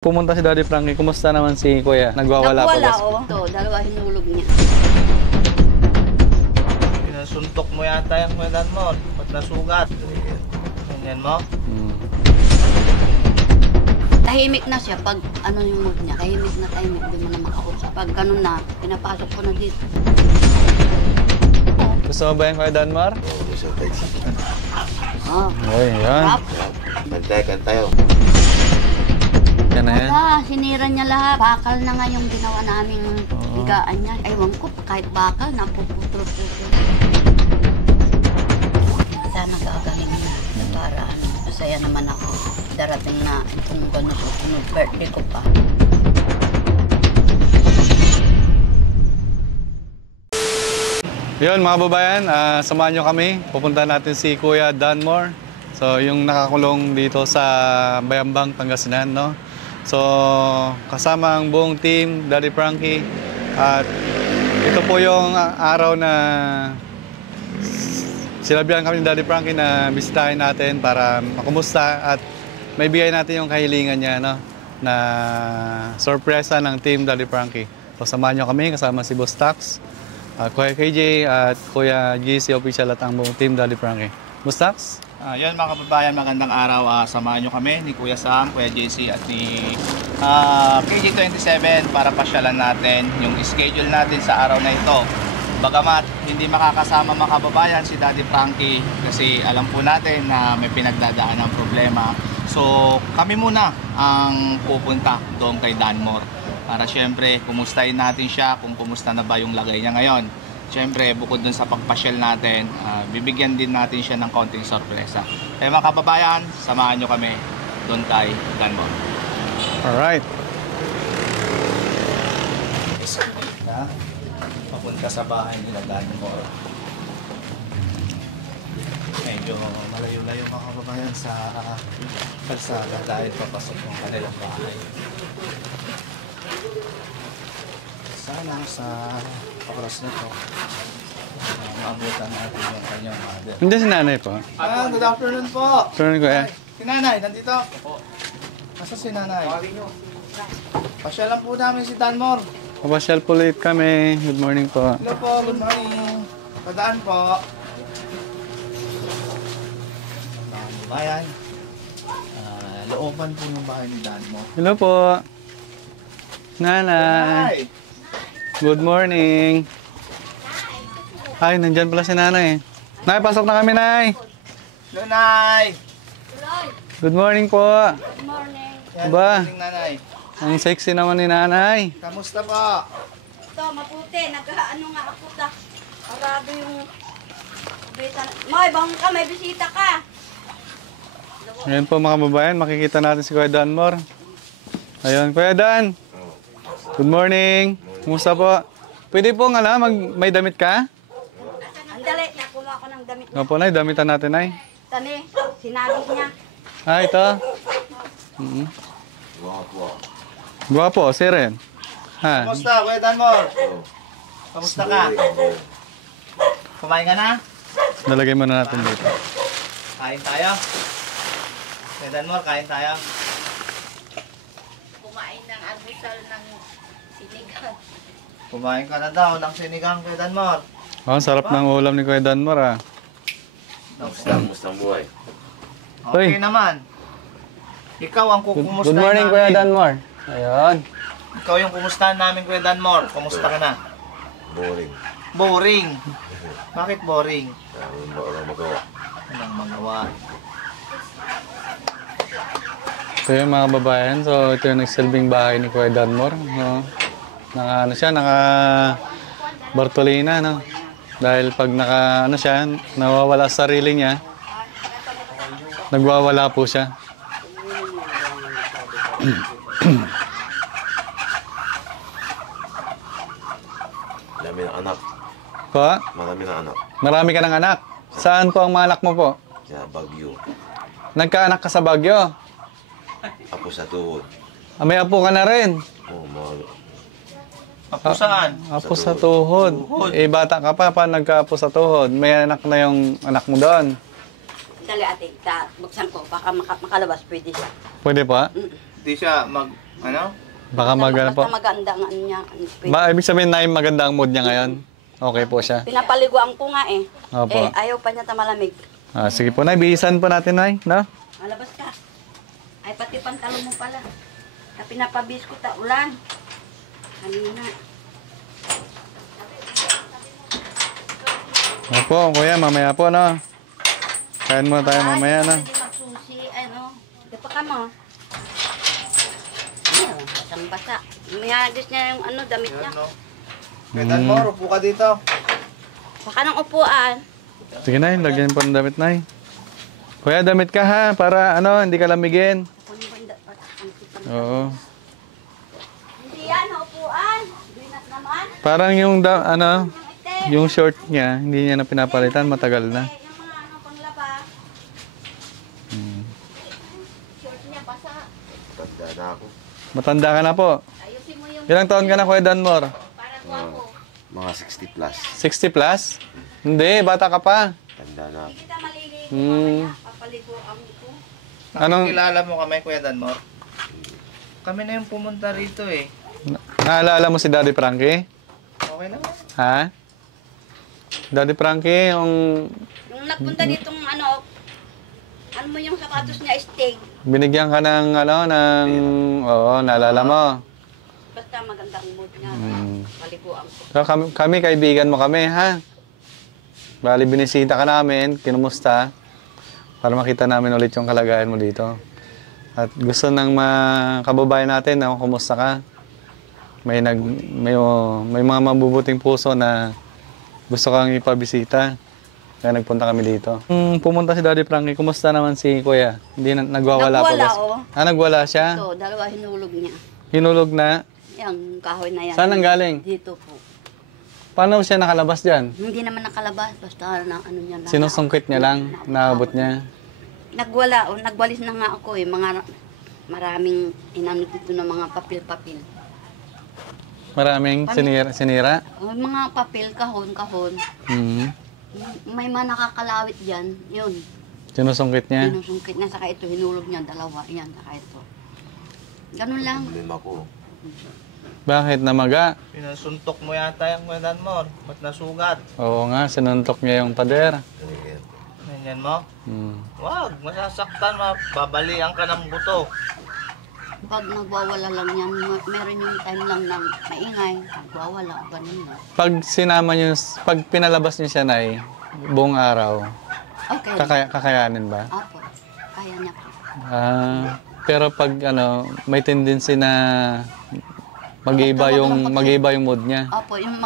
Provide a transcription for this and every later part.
Pumunta si Daddy Frankie, kumusta naman si Kuya? Nagwawala pa ba? Nagwala, oh. Ito, dalawa hinulog niya. Pinasuntok mo yata yung kwedan mo. Ba't nasugat? Ganyan mo? Tahimik na siya pag ano yung mood niya. Tahimik na tahimik, hindi mo na makausap. Pag ganun na, pinapasok ko na dito. Gusto mo ba yung Kuya Danmar? Oo, gusto tayo. Oh. Uy, yan. Rap. Bantay tayo. Yan na yan. Wala, sinira niya lahat. Bakal na nga yung ginawa naming higaan niya. Ewan ko, kahit bakal, napuputol-putol. Sana gagaling na para ano, masaya naman ako. Darating na itong gano'n yung birthday ko pa. Yun mga babayan, samahan nyo kami. Pupunta natin si Kuya Danmar. So yung nakakulong dito sa Bayambang, Pangasinan, no? So kasama ang buong team, Daddy Frankie. At ito po yung araw na sinabihan kami ni Daddy Frankie na bisitahin natin para makumusta at may bigay natin yung kahilingan niya, no? Na sorpresa ng team Daddy Frankie. So samahan nyo kami kasama si Boss Tax, Kuya KJ at Kuya GC Official at ang buong team Daddy Frankie. Boss Tax? Yan mga kababayan, magandang araw. Samahan nyo kami ni Kuya Sam, Kuya JC at ni KJ27 para pasyalan natin yung schedule natin sa araw na ito. Bagamat hindi makakasama mga kababayan si Daddy Frankie kasi alam po natin na may pinagdadaan ng problema. So kami muna ang pupunta doon kay Danmar para syempre kumustahin natin siya kung kumusta na ba yung lagay niya ngayon. Syempre bukod dun sa pagpasyal natin, bibigyan din natin siya ng konting sorpresa. Kaya mga kababayan, samahan nyo kami doon kay Danmar. Alright. Papunta sa bahay nila Danmar. Medyo malayo-layo mga kababayan sa kalsada dahil papasok ng kanilang bahay. Sana sa oras na ito, maabutan natin yung kanyang mother. Hindi si nanay po. Good afternoon po! Afternoon, Kuya. Si nanay, nandito? Nasa si nanay? Pasyalan po namin si Danmar. Papasyal po ulit kami. Good morning po. Hello po, good morning. Padaan po. Bayan. Looban po ng bahay ni Danmar. Hello po. Nanay. Hi! Good morning. Ay, nandyan pala si nanay. Nay, pasok na kami, nay. Hello, Nay! Good morning po. Good morning. Yan, Ba? good morning, Nanay. Ang sexy naman ni nanay. Kamusta po? Ito, maputi. Nagkaano nga ako ta. Parado yung... May, bangon ka, may bisita ka. Ngayon po mga babayan, makikita natin si Kuya Danmar. Ayun, Kuya Dan. Good morning. Kumusta po? Pwede po nga may damit ka? Andali, nakuha ko ng damit. Opo, nay, damitan natin, nay. Tani, sinabi niya. Ah, ito. Guwapo, si Ren. Ha? Kamusta, Kuya Danmar? Kamusta ka? Kumain ka na? Nalagay muna natin dito. Kain tayo? Kuya Danmar, kain tayo? Kumain ng almusal ng sinigang. Kumain ka na daw ng sinigang, Kuya Danmar. Oh, sarap ng ulam ni Kuya Danmar, ah. Kamusta ang buhay? Okay Uy. naman. Ikaw ang kukumustahin Good morning, namin. Kuya Danmar. Ayun. Ikaw yung kumustahan namin, Kuya Danmar. Kumusta ka na? Boring. Boring. Bakit boring? Walang magawa. Walang magawa. Ito yung mga babayan. So, ito yung nagsilbing bahay ni Kuya Danmar. No? Naka, ano siya, naka Bartolina, no? Dahil pag naka, ano siya, nawawala sa sarili niya, nagwawala po siya. Marami ng anak. Po? Marami ng anak. Marami ka ng anak. Saan po ang mga anak mo po? Sa Baguio. Nagkaanak ka sa Baguio. Apo sa tuhod. May apo ka na rin. Oh, mga... Apo saan? Apo sa tuhod. Eh, bata ka pa nagka-apo sa tuhod. May anak na yung anak mo doon. Dali ate, buksan ko. Baka makalabas, pwede siya. Pwede pa? Hindi siya Ano? Baka maganda po. Basta maganda nga niya. Ibig sabihin na maganda ang mood niya ngayon. Okay po siya. Pinapaliguan ko nga eh. Opo. Eh, ayaw pa niya malamig. Sige po, Nay. Bihisan po natin, Nay. No? Malabas ka. Ay, pati pantalon mo pala. Na pinapabis ko ta ulan. Kanina. Opo, kuya. Mamaya po, no? Kain muna tayo mamaya, no? Hindi magsusi, ano. Hindi pa ka mo. Ayun, basang-basa. Mayagis niya yung ano, damit niya. Yan, no? Kuya Danmore, upo ka dito. Baka ng upuan. Sige, Nay. Lagyan po ng damit, Nay. Kuya, damit ka, ha? Para, ano, hindi ka lamigin. Kunin ko yung Oo. Hindi yan, upuan. Binat naman. Parang yung, ano, Yung itim. yung short niya, hindi niya na pinapalitan. Matagal na. Yung mga ano, panglaba. Short niya, basa. Tanda na ako. Matanda ka na po. Ayusin mo yung Ilang taon ka na, Kuya Danmore? parang guwapo. Mga 60 plus. 60 plus? Hindi, bata ka pa. Tanda na ako. Hindi kita maliligo Hmm. mamaya. Papaligo ang ko. Anong- Kilala mo kami, Kuya Danmore? Kami na yung pumunta rito eh. Naalala mo si Daddy Frankie? Okay lang. Ha? Daddy Frankie, yung Nung nagpunta ditong ano mo yung sapatos niya, steg. binigyan ka ng, ano, ng... Oo, naalala mo. Basta magandang mood niya. Paliguan ko. So, kami, kaibigan mo kami, ha? Bali, binisita ka namin, kinumusta, para makita namin ulit yung kalagayan mo dito. At gusto ng mga kababayan natin na kung kumusta ka. May mga mabubuting puso na gusto kang ipabisita. Kaya nagpunta kami dito. Pumunta si Daddy Frankie, kumusta naman si Kuya? Hindi na, nagwawala po Nagwala, ba? oh. Nagwala siya? Ito, dalawa hinulog niya. Hinulog na? Yung kahoy na yan. Saan ang galing? Dito po. Paano siya nakalabas dyan? Hindi naman nakalabas. Basta na, ano niya lang. Sinusungkit niya lang, naabot niya. Nagwala, o nagwalis na nga ako eh. Maraming inano dito ng mga papel-papel. Maraming sinira. O, mga papel, kahon. Mhm. May mga nakakalawit dyan. Yun. Sinusungkit niya. Sinusungkit na, saka ito, hinulog niya, dalawa. Yan, saka ito. Ganun lang. Lima ko. Bakit namaga? Pinasuntok mo yata yung Kuya Danmore. Ba't nasugat? Oo nga, sinuntok niya yung pader. Ayan. Ganyan mo? Wag, masasaktan, babalian ka ng buto. Pag nagwawala lang yan, meron yung time lang na maingay. Nagwawala, ganun lang. Pag sinama niyo, pag pinalabas niyo siya, Nay, buong araw, Okay. kakayanin ba? Apo, kaya niya po. Pero pag ano, may tendency na mag-iba yung mood niya. Apo, yung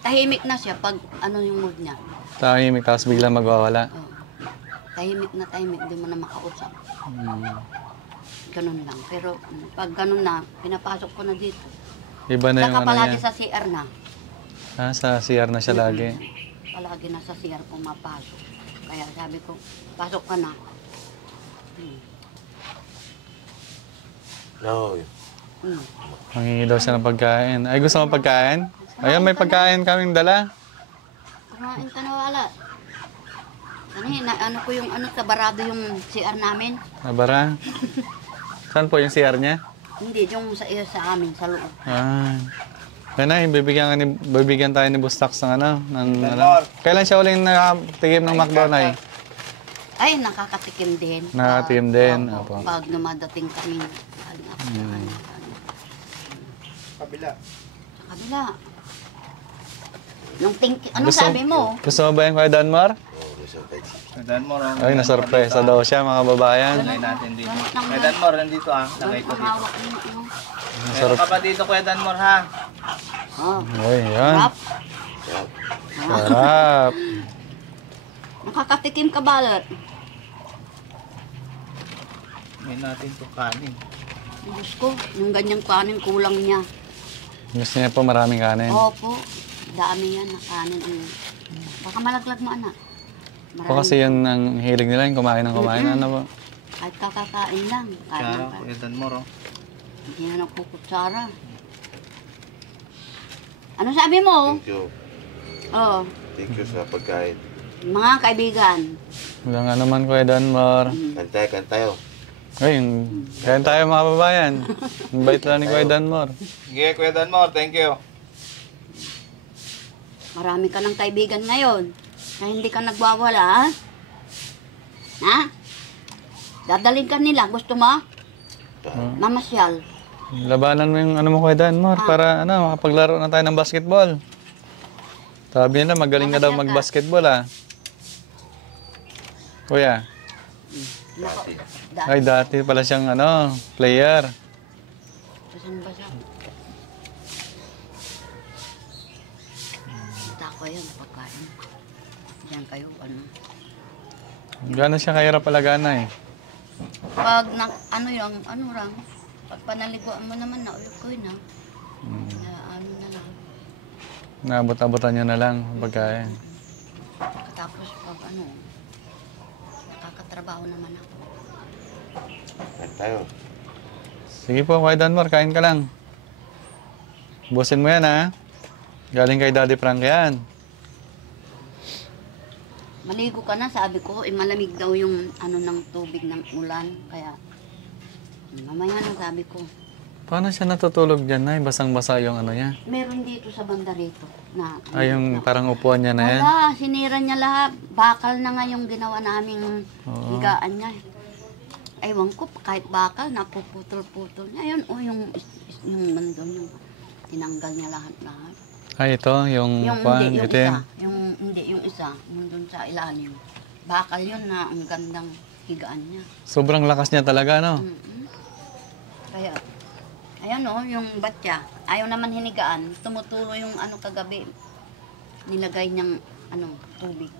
tahimik na siya pag ano yung mood niya. Tahimik, tapos bigla magwawala. Oh. Tahimik, hindi mo na makausap. Ganun lang. Pero pag ganun na, pinapasok ko na dito. Iba na yung Saka ano palagi niya. sa CR na. Sa CR na siya lagi. Palagi na sa CR pumapasok. Kaya sabi ko, pasok ka na. No. Mangingi daw siya ng pagkain. Ay, gusto mo pagkain? Ayun, may pagkain kaming dala. Kumain ka na wala. Ano ko yung tabarado yung CR namin. Abara. Saan po yung CR niya? Hindi, yung sa amin, sa loob. Kaya na, bibigyan tayo ni Bustax ng ano. Danmore. Kailan siya uling nakatigim ng McDonald's? Ay, nakakatikim din. Nakakatikim din, Opo, opo. pag dumadating kami. Kabila. Sa kabila. Yung anong sabi mo? Gusto mo ba yung Kuya Danmore? Oh, resurprise. Kuya Danmore, Ay, nasurpresa daw siya mga babayan. Lagay natin dito. Kuya Danmore, nandito ah. Lagay ko Ang dito. hawak mo. Meron ka pa dito, Kuya Danmore, ha? Oh, Uy, yan. rap. Sarap. Nakakatikim ka ba? May natin to kanin. Diyos ko, yung ganyang kanin, kulang niya. Gusto niya po maraming kanin. Opo, dami yan na kanin. Baka malaglag mo, anak. Po kasi yun ang hilig nila, yung kumain ng kumain. Ano po? Kahit kakakain lang. Kahit Kaya, lang. Kuya Danmore, oh. Hindi na nagkukutsara. Ano sabi mo? Thank you. Oh, Thank you sa pagkain. mga kaibigan. Wala nga naman Kuya Danmore. Kantay, kantayo. Ayun, kaya tayo mga kababayan. Invite lang ni Kuya Danmore. Sige, Kuya Danmore, thank you. Marami ka ng kaibigan ngayon. Na hindi ka nagwawala, ha? Ha? Dadalhin ka nila. Gusto mo? Mamasyal. Labanan mo yung ano mo Kuya Danmore para makapaglaro na tayo ng basketball. Sabi nila, magaling ka daw mag-basketball Kuya. Nako, Ay, dati pala siyang player. Saan ba siya? Kita ko yun, pagkain. Diyan kayo, Gano'n siya kahirap palagana Pag pag panaliguan mo naman na ulit ko na. Na lang. Naabot-abotan niya na lang pagkain. Tapos pag nakakatrabaho naman ako. Kain tayo. Sige po, Kuya Danmore, kain ka lang. Busin mo yan, ha? Galing kay Daddy Frank yan. Maligo ka na, sabi ko, malamig daw yung ng tubig ng ulan. Kaya, mamaya na sabi ko. Paano siya natutulog dyan, Nay? Basang-basa yung niya. Meron dito sa banda rito. Ay, yung parang upuan niya na yan? Wala, sinira niya lahat. Bakal na nga yung ginawa naming higaan niya. Ewan ko, kahit bakal, napuputol-putol niya. Ayun, yung nandun, yung tinanggal niya lahat-lahat. Ay, ito, yung upuan, yung itim. yung isa, yung dun sa ilalim. Bakal yun na ang gandang higaan niya. Sobrang lakas niya talaga, no? Kaya, ayan yung batya. Ayaw naman hinigaan. Tumutulo yung kagabi. Nilagay niyang tubig.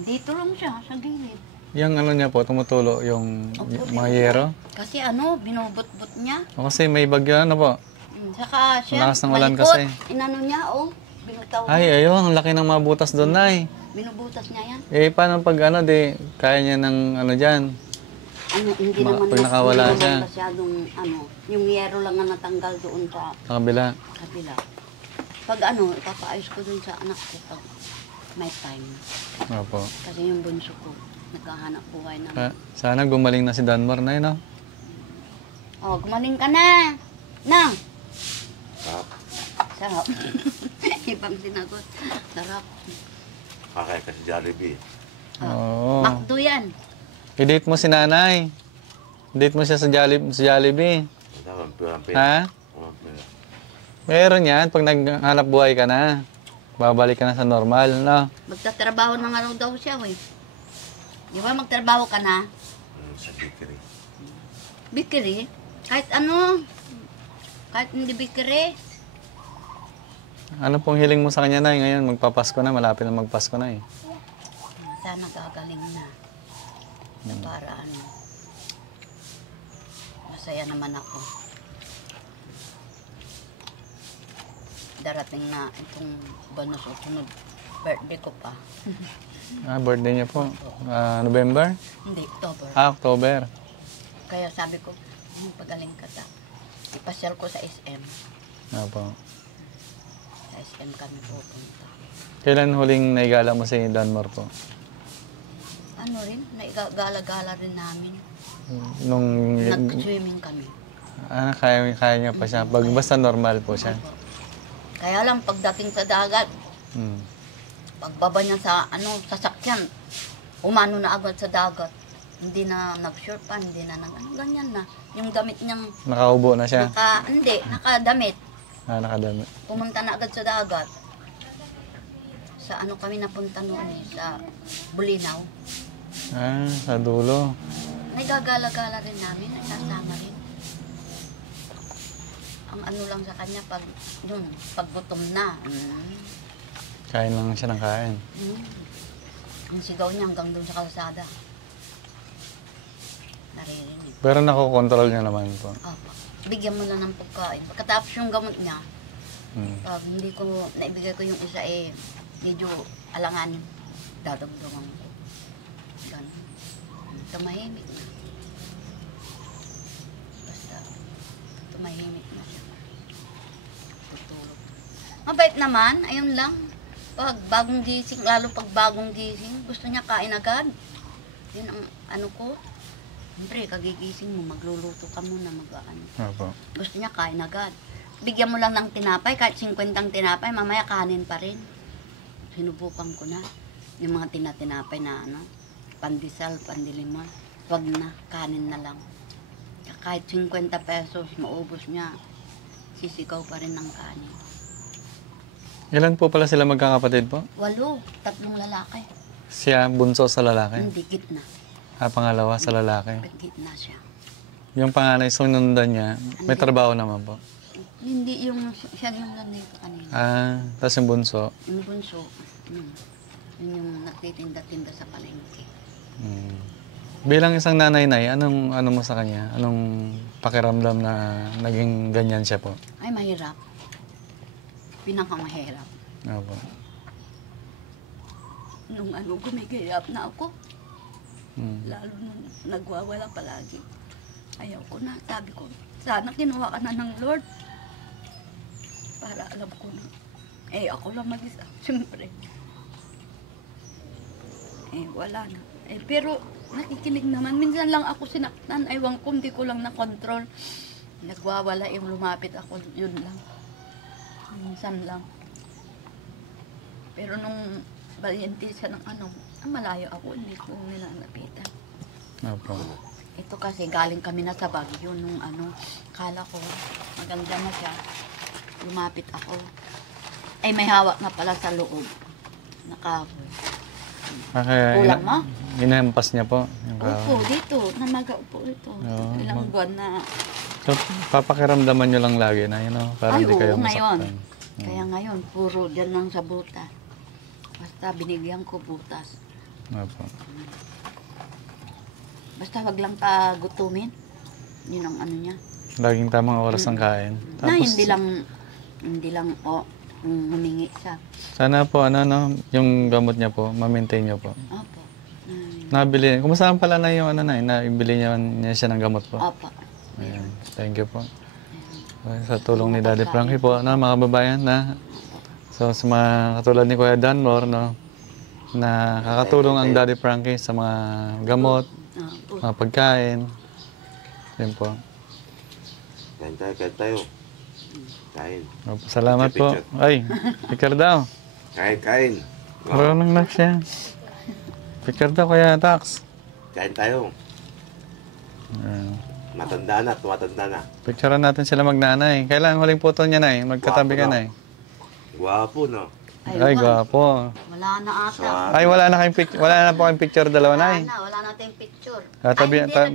Dito lang siya, sa gilid. Yung niya po, tumutulo yung mga yero. Kasi binubot-bot niya. O kasi may bagyo, po? Saka siya, Malakas ng ulan malikot. kasi. Inano niya, binutaw Ay, niya. ayun, ang laki ng mga butas doon, Nay. Binubutas niya yan. Paano pag kaya niya ng dyan? Hindi naman pag nakawala hindi siya. naman masyadong, yung yero lang ang natanggal doon sa Sa kabila. kabila. Pag ipapaayos ko doon sa anak ko pag may time. Opo. Kasi yung bunso ko, naghahanap buhay na. Sana gumaling na si Danmore, Nay, no? Gumaling ka na! Nang! Sarap. Sarap. Ibang sinagot. Sarap. Kakain ka sa Jollibee. Oo. Makdo yan. I-date mo si nanay. Date mo siya sa Jollibee. Ang pera. Ha? Ang pera. Meron yan. Pag naghanap buhay ka na, babalik ka na sa normal, no? Magtatrabaho na nga raw daw siya, Di ba magtrabaho ka na? Sa bakery. Bikiri? Kahit kahit hindi bikiri. Ano pong hiling mo sa kanya, Nay? Ngayon, magpapasko na. Malapit na magpasko na, Sana gagaling na. Para masaya naman ako. Darating na itong buwan na susunod. Birthday ko pa. Birthday niya po. November? Hindi, October. October. Kaya sabi ko, pagaling ka ta. Ipasyal ko sa SM. Opo. Sa SM kami pupunta. Kailan huling naigala mo si Danmore po? Naigala-gala rin namin. Nung... Nag-swimming kami. Kaya niya pa siya. Basta normal po siya. Kaya lang, pagdating sa dagat, pagbaba niya sa sasakyan, umano na agad sa dagat. Hindi na nag-short pa, hindi na ganyan na. Yung damit niyang, Nakaubo na siya? nakadamit. Nakadamit. Pumunta na agad sa dagat. Sa kami napunta noon sa Bulinaw. Sa dulo. Nagagala-gala rin namin, nagsasama rin. Ang lang sa kanya, pag gutom na. Kain lang siya ng kain. Ang sigaw niya hanggang doon sa kalsada. Naririnig. Pero nakokontrol niya naman po. Opo. Bigyan mo na ng pagkain. Pagkatapos yung gamot niya, pag hindi ko, naibigay ko yung isa medyo alanganin. Dadagdagan ko. Ganun. Tumahimik na. Basta, tumahimik na siya. Tutulog. Mabait naman, ayun lang. Pag bagong gising, lalo pag bagong gising, gusto niya kain agad. Yun ang ko. Siyempre, kagigising mo, magluluto ka muna, mag-ano. Opo. Gusto niya, kain agad. Bigyan mo lang ng tinapay, kahit 50 tinapay, mamaya kanin pa rin. Sinubukan ko na. Yung mga tinatinapay na ano, pandesal, pandilimon. Wag na, kanin na lang. Kahit 50 pesos, maubos niya, sisigaw pa rin ng kanin. Ilan po pala sila magkakapatid po? 8, 3 lalaki. Siya bunso sa lalaki. Hindi, gitna. Pangalawa sa lalaki. Gitna siya. Yung panganay sunundan niya, may trabaho naman po. Hindi yung, siya yung nandito kanina. Tapos yung bunso. Yung bunso, yun yung nagtitinda-tinda sa palengke. Bilang isang nanay-nay, ano mo sa kanya? Anong pakiramdam na naging ganyan siya po? Ay, mahirap. Pinakamahirap. Opo. Nung gumigayap na ako, Mm. lalo nung nagwawala palagi. Ayaw ko na, sabi ko, sana kinuha ka na ng Lord. Para alam ko na, ako lang mag-isa, siyempre. Wala na. Pero nakikinig naman. Minsan lang ako sinaktan. Ewan ko, hindi ko lang na-control. Nagwawala yung lumapit ako. Yun lang. Minsan lang. Pero nung valiente siya ng malayo ako, hindi ko nilalapitan. Opo. Ito kasi galing kami na sa Baguio nung kala ko maganda na siya. Lumapit ako. May hawak na pala sa loob. Nakahoy. Kaya Kulang mo? inahempas niya po. Yung Upo, dito. Namagaupo ito. Oo. Ilang buwan na. So, papakiramdaman nyo lang lagi na, para Ay, hindi kayo oo, ngayon. masaktan. Kaya ngayon, puro dyan lang sa butas. Basta binigyan ko butas. Opo. Basta wag lang pagutumin. Yun ang niya. Laging tamang oras ng kain. Na hindi lang humingi siya. Sana po, yung gamot niya po, ma-maintain niyo po. Opo. Nabili, kumusta pala na yung naibili niya siya ng gamot po? Opo. Ayan, thank you po. Sa tulong ni Daddy Frankie po, mga kababayan, so sa mga katulad ni Kuya Danmore, na kakatulong ang Daddy Frankie sa mga gamot, mga pagkain. Yan po. Kain tayo. Kain. Opo, salamat po. Ay, picture daw. Kain. Marunong na siya. Picture daw, Kuya Tax. Kain tayo. Ayan. Tumatanda na. Picturean natin sila magnanay. Kailan huling photo niya, Nay? Magkatabi ka, Nay. Gwapo, no? Ay, gwapo. Wala na ata. Ay, wala na po kayong picture dalawa, Nay. Wala na tayong picture.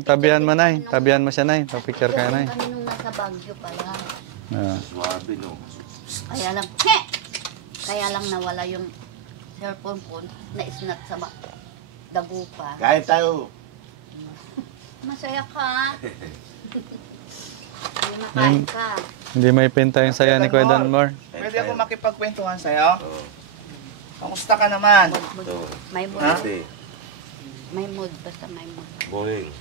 Tabihan mo, Nay. Tabihan mo siya, Nay. Pa-picture kayo, Nay. Kami nung nasa Baguio pala. Suwabe, no? Kaya lang nawala yung cellphone ko na isnat sa dagupa. Kain tayo. Masaya ka. Hindi makain ka. Hindi may pinta yung saya ni Kuya Danmore. Pwede ako makipagkwentuhan sa'yo? Kamusta ka naman? Mood. May mood. Ha? May mood. Basta may mood. Boring.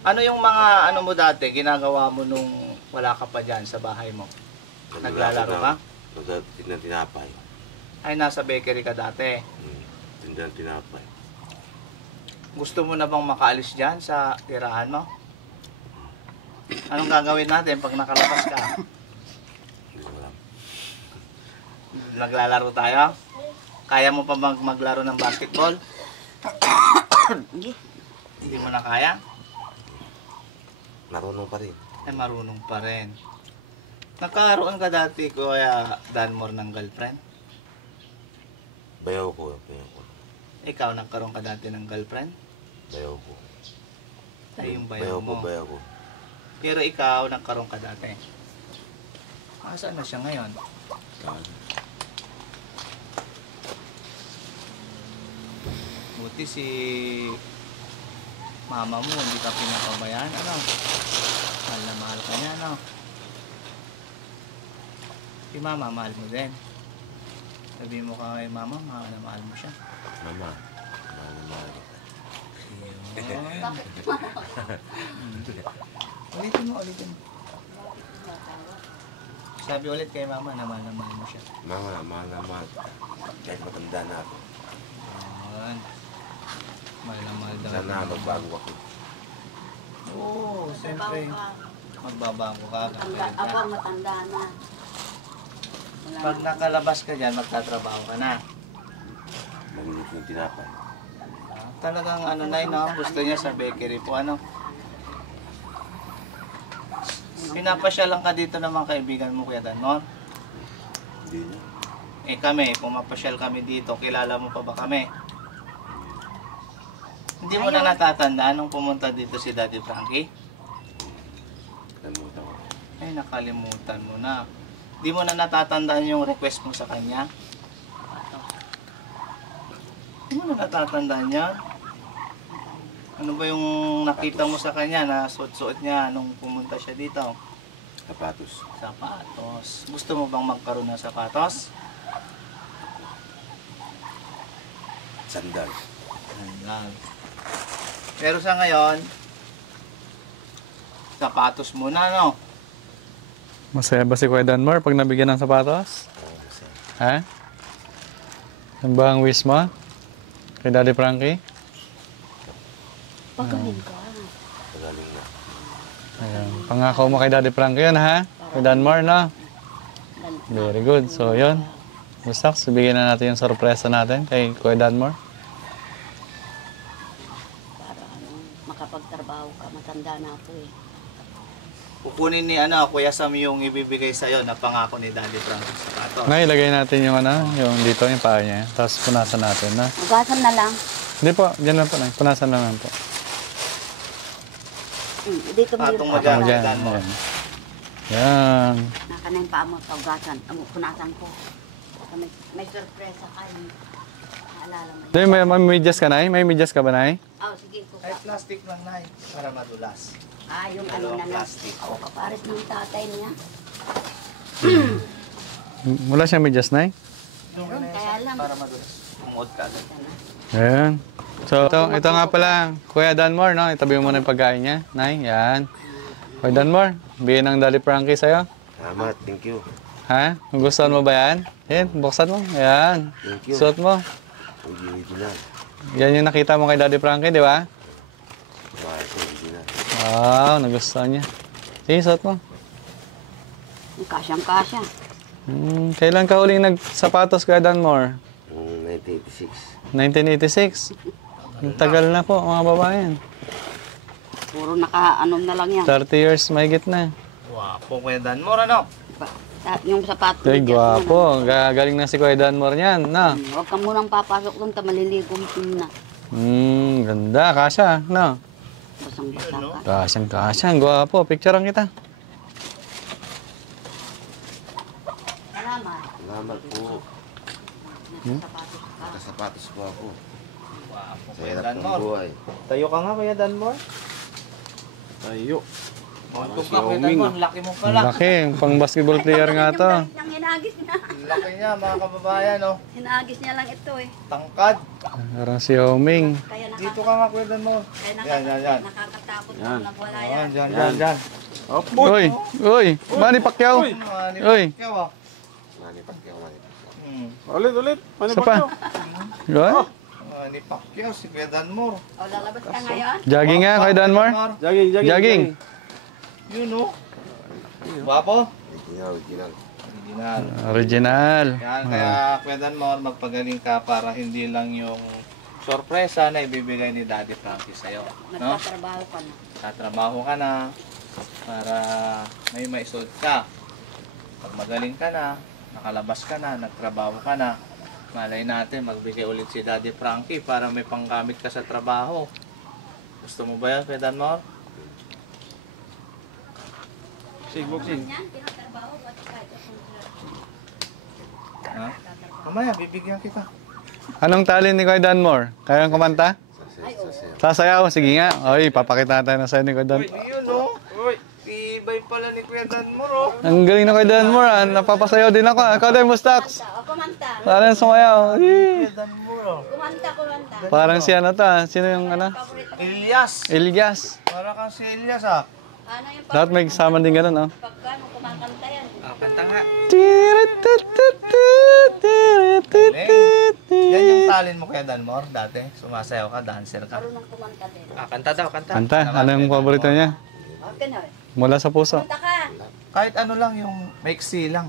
Ano yung mga mo dati, ginagawa mo nung wala ka pa dyan sa bahay mo? Naglalaro ka? Tinapay. Ay, nasa bakery ka dati. Tinapay. Gusto mo na bang makaalis dyan sa tirahan mo? Anong gagawin natin pag nakalabas ka? Hindi ko alam. Naglalaro tayo? Kaya mo pa maglaro ng basketball? Hindi mo na kaya? Marunong pa rin. Ay, marunong pa rin. Nagkaroon ka dati, Kuya Danmore, ng girlfriend? Bayaw ko. Ikaw, nagkaroon ka dati ng girlfriend? Bayaw ko. Ay, yung bayaw mo. Bayaw ko. Pero ikaw, nagkaroon ka dati. Saan na siya ngayon? Buti si mama mo, hindi ka pinapabayaan, ano? Mahal na mahal ka niya, ano? Si mama, mahal mo din. Sabihin mo ka kay mama, mahal na mahal mo siya. Mama. Mahal. Ulitin mo. Sabi ulit kay mama na mahal mo siya. Mama, mahal. Kahit matanda na ako. Yun. Mahal na mahal daw. Sana magbago ako. Oo, siyempre. Magbabago ka. Ako matanda na. Wala Pag na. nakalabas ka dyan, magtatrabaho ka na. Maglilit ng tinapay. Talagang ano na yun, no? Gusto niya sa bakery po, ano? Pinapasyalan ka dito ng mga kaibigan mo, Kuya Danmor? Hindi na. Eh kami, pumapasyal kami dito, kilala mo pa ba kami? Hindi mo na natatandaan nung pumunta dito si Daddy Frankie? Kalimutan ko. Ay, nakalimutan mo na. Hindi mo na natatandaan yung request mo sa kanya? Hindi mo na natatandaan yan? Ano ba yung nakita mo sa kanya na suot-suot niya nung pumunta siya dito? Sapatos. Sapatos. Gusto mo bang magkaroon ng sapatos? Sandal. Ayan. Pero sa ngayon, sapatos muna, no? Masaya ba si Kuya Danmore pag nabigyan ng sapatos? Oo, kasi. Ha? Yan ba ang wish mo? Kay Daddy Frankie? Pagaling ka. Magaling na. Ayan. Pangako mo kay Daddy Frankie yun, ha? Kay Danmore, no? Very good. So, yun. Mustaks, bigyan na natin yung sorpresa natin kay Kuya Danmore. Para makapagtrabaho ka. Matanda na ako eh. Kukunin ni Kuya Sam yung ibibigay sa'yo na pangako ni Daddy Frankie sa sapatos. Ngayon, ilagay natin yung yung dito, yung paa niya. Tapos punasan natin, na. Ugasan na lang. Hindi po, dyan lang po, Nay. Punasan lang po. Dito mo Patong yung mo dyan. Patong dyan. Dan mo. Ayan. Yan. Naka na yung paa mo. Ugasan. Punasan ko. May sorpresa ka. Naalala mo. Hindi, may medyas ka, Nay? May medyas ka ba, Nay? Oh, sige ko. Ay, plastic lang na para madulas. Yung ano Dalawang na lang. plastic. Ako kapares ng tatay niya. Wala siyang medyas, Nay? Kaya lang. Para madulas. Tungod ka agad. Ayan. So, ito nga pala, Kuya Danmore, no? Itabi mo muna yung pagkain niya. Nay, yan. Kuya Danmore, bigyan ng Daddy Frankie sa'yo. Salamat, thank you. Ha? Gustuhan mo ba yan? Yan, buksan mo. Yan. Thank you. Suot mo. Original. Yan yung nakita mo kay Daddy Frankie, di ba? Bakit original? Wow, nagustuhan niya. Sige, suot mo. Kasyang-kasya. Kailan ka huling nagsapatos, Kuya Danmore? 1986. 1986. Ang tagal na po, mga babayan. Puro naka-ano na lang yan. 30 years, mahigit na. Wapo, Kuya Danmore, ano? Yung sapatos. Ay, gwapo. Gagaling na si Kuya Danmore niyan, no? Huwag ka munang papasok doon. Maliligo mo na. Ganda. Kasha, no? Basang-basa ka. Kasyang-kasya. Ang gwapo. Picturean kita. Salamat. Salamat po. Sapatos ka. Nakasapatos po ako. Wapo, Sa Kuya hirap ng Danmore. buhay. Tayo ka nga, Kuya Danmore. Tayo. Ito ka, Kuya Danmore. Laki mo Ang pala. laki. Pang basketball player nga to. Yung hinagis niya. Laki niya, mga kababayan, no? Hinagis niya lang ito eh. Tangkad. Parang si Homing. Kaya, Dito ka nga, Kuya Danmore. Yan. nakakatakot Yan. na wala Yan, yan. dyan. Uy! Uy! Manny Pacquiao! Uy! Manny Pacquiao, Manny Pacquiao. Ulit. Isa pa. Uy! Ni Pacquiao, si Kuya Danmore. O, lalabas ka ngayon? Jogging nga, Kuya Danmore. Jogging. Yun, no? Wapo? Original. Original. Original. Yan, kaya Kuya Danmore, magpagaling ka para hindi lang yung sorpresa na ibibigay ni Daddy Frankie sa'yo. No? Magtatrabaho ka na. Tatrabaho ka na para may maisuot ka. Pag magaling ka na, nakalabas ka na, nagtrabaho ka na, malay natin magbigay ulit si Daddy Frankie para may panggamit ka sa trabaho. Gusto mo ba yan, Kuya Danmore? Boxing. Yan, tinatrabaho at kahit Ha? Mamaya, bibigyan kita. Anong talent ni Kuya Danmore? Kayang kumanta? Sasayaw. Sige nga. Oy, papakita natin na sa'yo ni Kuya Danmore. Yun, no? Uy, tibay pala ni Kuya Danmore, oh. Ang galing na Kuya Danmore, ah. Napapasayaw din ako. Ikaw din, Mustaks. kumanta. Parang sumayaw. Eh. Kuya Danmore, oh. Kumanta. Parang si ano to, ah. Sino yung ano? Elias. Elias. Para kang si Elias, ah. Ano yung Dapat may kasama din ganun, oh. pagkano kumakanta yan? Kanta nga. Yan yung talent mo Kuya Danmore dati. Sumasayaw ka, dancer ka. Marunong kumanta din. Kanta daw, kanta. Kanta, ano yung paborito niya? Okay na. Mula sa puso. Kumanta ka. Kahit ano lang, yung maiksi lang.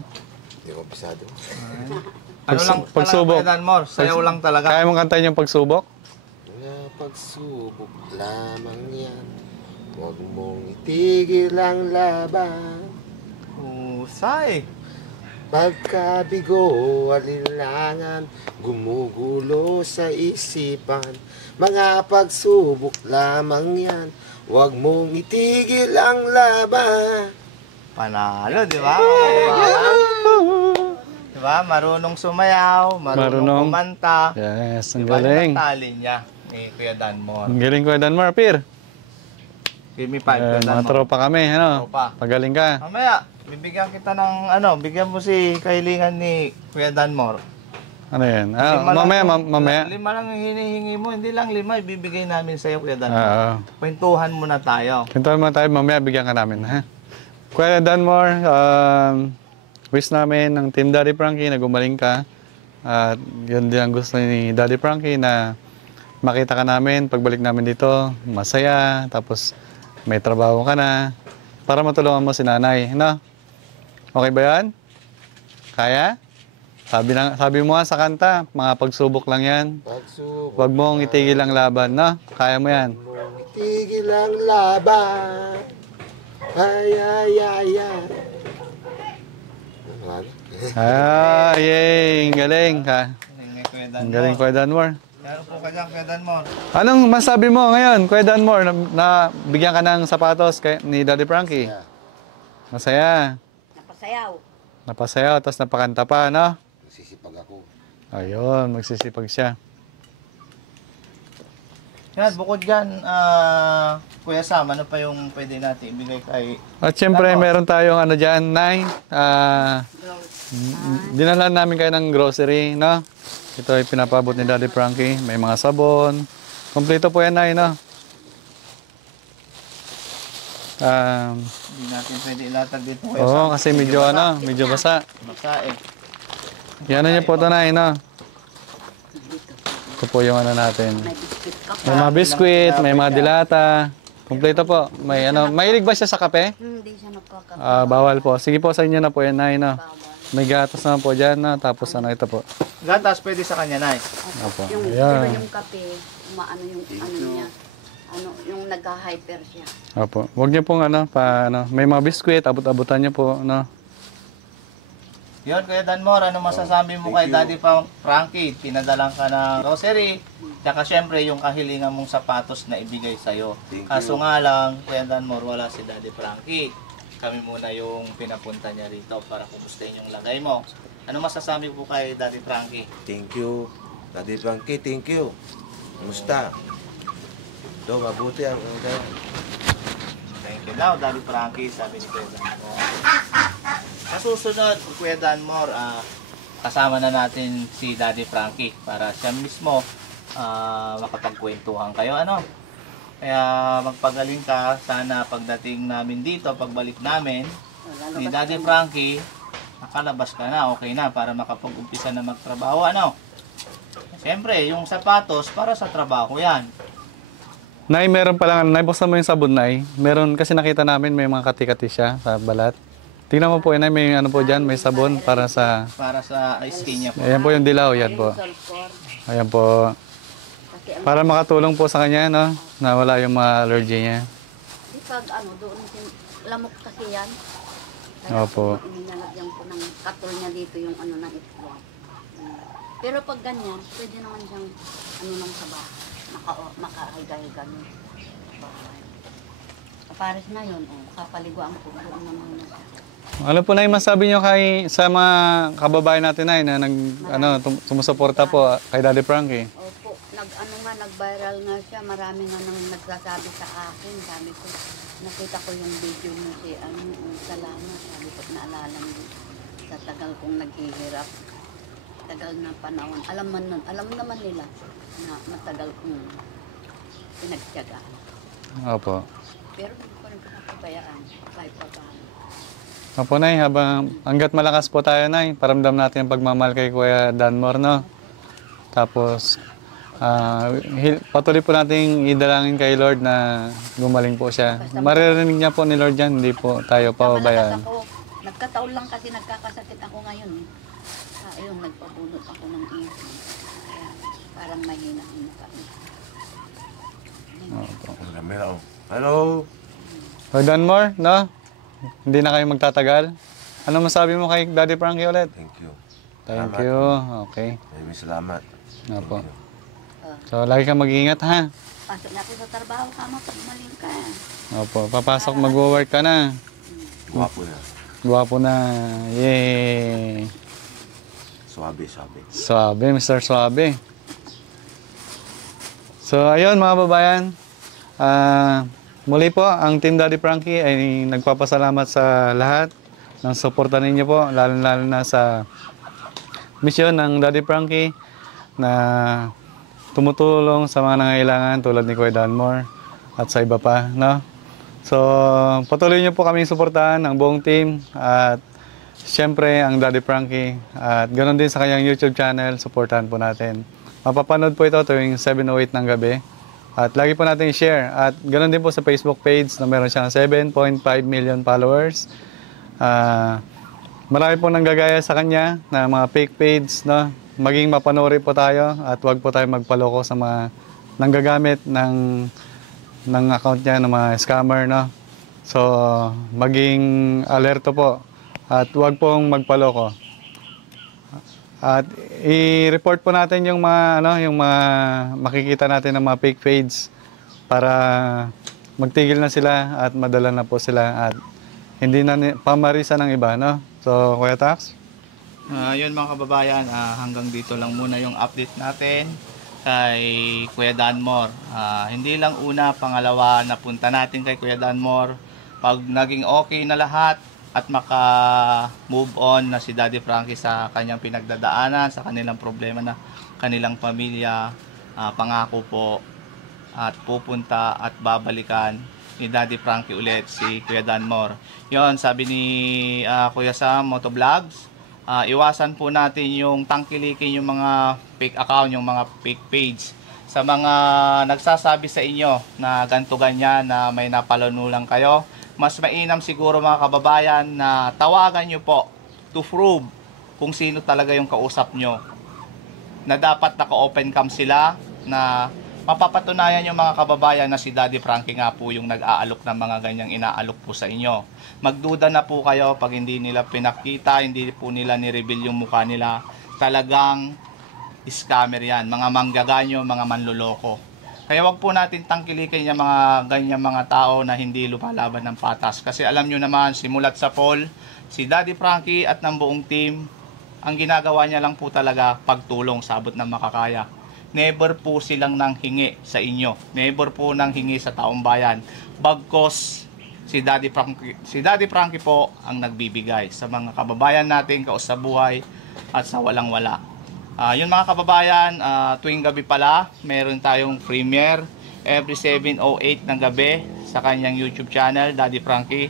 Hindi ko pisado. Ano lang Pagsubok. talaga Kuya Danmore, sayaw lang talaga. Kaya mong kantahin yung pagsubok? Mga pagsubok lamang yan. Huwag mong itigil ang laban. Husay. Pagkabigo, alinlangan, gumugulo sa isipan. Mga pagsubok lamang yan. Huwag mong itigil ang laban. Panalo, di ba? Di ba? Marunong sumayaw, marunong kumanta. Yes, ang Diba galing. yung talent niya ni Kuya Danmore? Ang galing ko, Danmar, Pir. Give me 5, Kuya Mga Danmore. tropa kami, ano? Tropa. Pagaling ka. Mamaya, bibigyan kita ng bigyan mo si kahilingan ni Kuya Danmore. Ano yan? Ah, Lima lang mamaya, yung- mamaya. 5 lang yung hinihingi mo, hindi lang 5, ibibigay namin sa'yo Kuya Danmore. Oo. Kwentuhan muna tayo. Kintuan mo tayo, mamaya bigyan ka namin, ha? Kuya Danmore, wish namin ng Team Daddy Frankie na gumaling ka. At yun din ang gusto ni Daddy Frankie na makita ka namin pagbalik namin dito, masaya, tapos may trabaho ka na para matulungan mo si nanay, no? Okay ba yan? Kaya? Sabi mo nga sa kanta, mga pagsubok lang yan. Pagsubok. Huwag mong itigil ang laban, no? Kaya mo yan. Itigil ang laban. Ay, ay, ay, ay. Ano? Ah, yay! Ang galing ka. Kuya Ang galing, Kuya Danmore. Meron po ka dyan, Kuya Danmore. Anong masabi mo ngayon, Kuya Danmore, na bigyan ka ng sapatos ni Daddy Frankie? Masaya. Napasayaw. Napasayaw, tapos napakanta pa, no? Nagsisipag ako. Ayun, magsisipag siya. Yan, bukod dyan, Kuya Sam, ano pa yung pwede natin ibigay kay... At syempre, meron tayong ano dyan, Nay. Dinala namin kayo ng grocery, no? Ito ay pinapabot ni Daddy Frankie. May mga sabon. Kompleto po yan, Nay, no? Hindi natin pwede ilatag dito, Kuya Oo, Sam. kasi medyo basa. Basa eh. Yan niyo po ito, Nay, no? Ito po yung ano natin. May biscuit ka pa. May mga biskwit, may mga dilata. Kompleto po. May ano, mahilig ba siya sa kape? Hindi siya nagkakabawa. Bawal po. Sige po, sa inyo na po yan, Nay, no? May gatas naman po dyan, no? Tapos ano, ito po. Gatas pwede sa kanya, Nay. Opo. Yung, Ayan. diba yung kape, umaano yung ano niya. Ano, yung nagka-hyper siya. Opo. Huwag niyo pong ano, may mga biskwit, abot-abutan niyo po, no? Yun, Kuya Danmore, ano masasabi mo kay Daddy Frankie? Pinadalang ka ng grocery, tsaka syempre yung kahilingan mong sapatos na ibigay sa'yo. Thank you. Kaso nga lang, Kuya Danmore, wala si Daddy Frankie. Kami muna yung pinapunta niya rito para kumustahin yung lagay mo. Ano masasabi po kay Daddy Frankie? Thank you. Daddy Frankie, thank you. Kumusta? Ito, mabuti ang Thank you daw, Daddy Frankie, sabi ni Kuya Danmore. Sa susunod, Kuya Danmore, kasama na natin si Daddy Frankie para siya mismo makapagkwentuhan kayo. Ano? Kaya magpagaling ka. Sana pagdating namin dito, pagbalik namin ni Daddy Frankie, nakalabas ka na, okay na, para makapag-umpisa na magtrabaho. Ano? Siyempre, yung sapatos para sa trabaho yan. Nay, meron pa lang, Nay, buksan mo yung sabon, Nay. Meron, kasi nakita namin may mga kati-kati siya sa balat. Tingnan mo po, Nay, may ano po dyan, may sabon para sa... Para sa skin niya po. Ayan po yung dilaw, yan po. Sulfur. Ayan po. Kasi ang Para makatulong po sa kanya, no? Na wala yung mga allergy niya. di pag ano, doon lamok kasi yan. Kaya Opo. ininalagyan ko ng katol niya dito yung ano ng itlog. Pero pag ganyan, pwede naman siyang ano ng saba. Makahiga-higa niya. Kapares na yun, kapaliguan ko. Doon naman na siya. Ano po, Nay, masabi niyo sa mga kababayan natin, Nay, na sumusuporta po kay Daddy Frankie? Opo, nag-viral nga siya. Marami nga nang nagsasabi sa akin. Sabi ko, nakita ko yung video mo si salamat. Sabi ko, naalala mo sa tagal kong naghihirap. Tagal na panahon. Alam naman nila na matagal kong pinagtiyagaan. Opo. Pero hindi ko rin pinapabayaan kahit pa paano. Opo, Nay, hanggat malakas po tayo, Nay, paramdam natin ang pagmamahal kay Kuya Danmore, no? Tapos, patuloy po nating idalangin kay Lord na gumaling po siya. Maririnig niya po ni Lord yan, hindi po tayo pababayaan. Nagkataon lang kasi nagkakasakit ako ngayon. Ayun, nagpabunot ako ng ipin. Kaya parang mahina-hina kami. Hello? Lord Danmore, no? Hindi na kayo magtatagal. Ano masabi mo kay Daddy Frankie ulit? Thank you. Thank you. Okay. Maraming salamat. Opo. Thank you. So, lagi kang mag-iingat, ha? Pasok na ako sa trabaho ka mo pag maling ka. Opo. Papasok, mag-work ka na. Guwapo na. Guwapo na. Yay! Suabe, suabe. Suabe, Mr. Suabe. So, ayun mga babayan. Muli po, ang Team Daddy Frankie ay nagpapasalamat sa lahat ng suporta ninyo po, lalo-lalo na sa misyon ng Daddy Frankie na tumutulong sa mga nangailangan tulad ni Kuya Danmore at sa iba pa, no? So, patuloy niyo po kaming suportahan ng buong team at siyempre ang Daddy Frankie at ganoon din sa kanyang YouTube channel, suportahan po natin. Mapapanood po ito tuwing 7:08 ng gabi. At lagi po natin i-share. At ganoon din po sa Facebook page na meron siyang 7.5 million followers. Marami po nanggagaya sa kanya na mga fake page, no? Maging mapanuri po tayo at huwag po tayo magpaloko sa mga nanggagamit ng account niya ng mga scammer, no? So, maging alerto po at huwag pong magpaloko. At i-report po natin yung mga makikita natin ng mga fake page para magtigil na sila at madala na po sila at hindi na pamarisa ng iba, no? So, Kuya Tax? Yun mga kababayan, hanggang dito lang muna yung update natin kay Kuya Danmore. Hindi lang una, pangalawa, napunta natin kay Kuya Danmore. Pag naging okay na lahat at maka-move on na si Daddy Frankie sa kanyang pinagdadaanan, sa kanilang problema na kanilang pamilya, pangako po at pupunta at babalikan ni Daddy Frankie ulit si Kuya Danmore. Yon, sabi ni Kuya Sam Motovlogs, iwasan po natin yung tangkilikin yung mga fake account, yung mga fake page. Sa mga nagsasabi sa inyo na ganto ganyan na may napalanulang kayo, mas mainam siguro mga kababayan na tawagan nyo po to prove kung sino talaga yung kausap nyo. Na dapat naka-open cam sila, na mapapatunayan yung mga kababayan na si Daddy Frankie nga po yung nag-aalok ng mga ganyang inaalok po sa inyo. Magduda na po kayo pag hindi nila pinakita, hindi po nila ni-reveal yung mukha nila. Talagang scammer yan, mga manggaganyo, mga manloloko. Kaya wag po natin tangkilikin yung mga ganyang mga tao na hindi lumalaban ng patas. Kasi alam nyo naman, simulat sa poll, si Daddy Frankie at ng buong team, ang ginagawa niya lang po talaga pagtulong sa abot ng makakaya. Never po silang nanghingi sa inyo. Never po nanghingi sa taong bayan. Bagkos si Daddy Frankie po ang nagbibigay sa mga kababayan natin, kausap buhay at sa walang-wala. Yun mga kababayan, tuwing gabi pala, meron tayong premiere every 7:08 ng gabi sa kanyang YouTube channel, Daddy Frankie,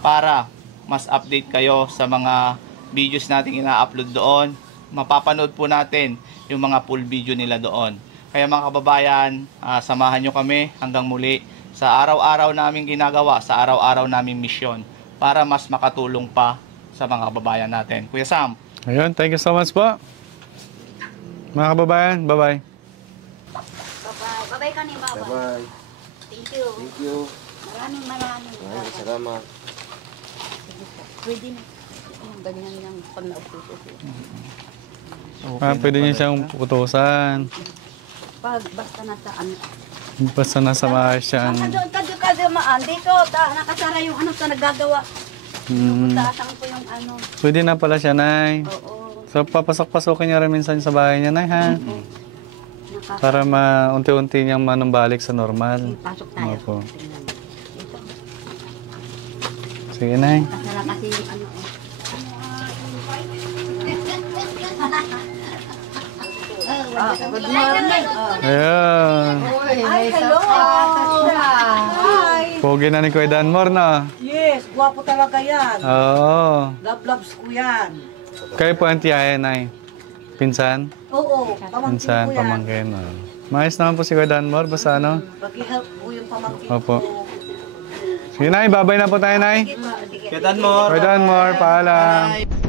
para mas update kayo sa mga videos natin ina-upload doon. Mapapanood po natin yung mga full video nila doon. Kaya mga kababayan, samahan nyo kami hanggang muli sa araw-araw namin ginagawa, sa araw-araw namin misyon para mas makatulong pa sa mga kababayan natin. Kuya Sam. Ayun, thank you so much po. Mga kababayan, bye-bye. Bye-bye. Bye-bye ka ni Baba. Bye-bye. Thank you. Thank you. Maraming Maraming salamat. Pwede na. Yung ganyan yung pag naupuso. Pwede niyo siyang putusan. Pag basta nasa ano. Basta nasa maayos siya. Kadyo-kadyo-maan. Dito, nakasara yung ano sa naggagawa. Pinuputasan ko yung ano. Pwede na pala siya, Nay. Oo. So, papasok-pasukin niya rin minsan sa bahay niya, Nay, ha? Para unti-unti niyang manumbalik sa normal. Pasok tayo. Opo. Tingnan. Dito. Sige, Nay. Kasara kasi yung ano. Good morning. Ayun. Ay, hello! Hi! Pogi na ni Kuya Danmore, no? Yes, gwapo talaga yan. Oo. Love-loves ko yan. Kayo po ang tiyahin, Nay. Pinsan? Oo, pamangkin Pinsan, ko yan. pamangkin. Oh. Maayos naman po si Kuya Danmore. Basta ano? Pag-help po yung pamangkin Opo. ko. Sige, Nay. Babay na po tayo, Nay. Sige. Kuya Danmore. Kuya Danmore, paalam. Bye.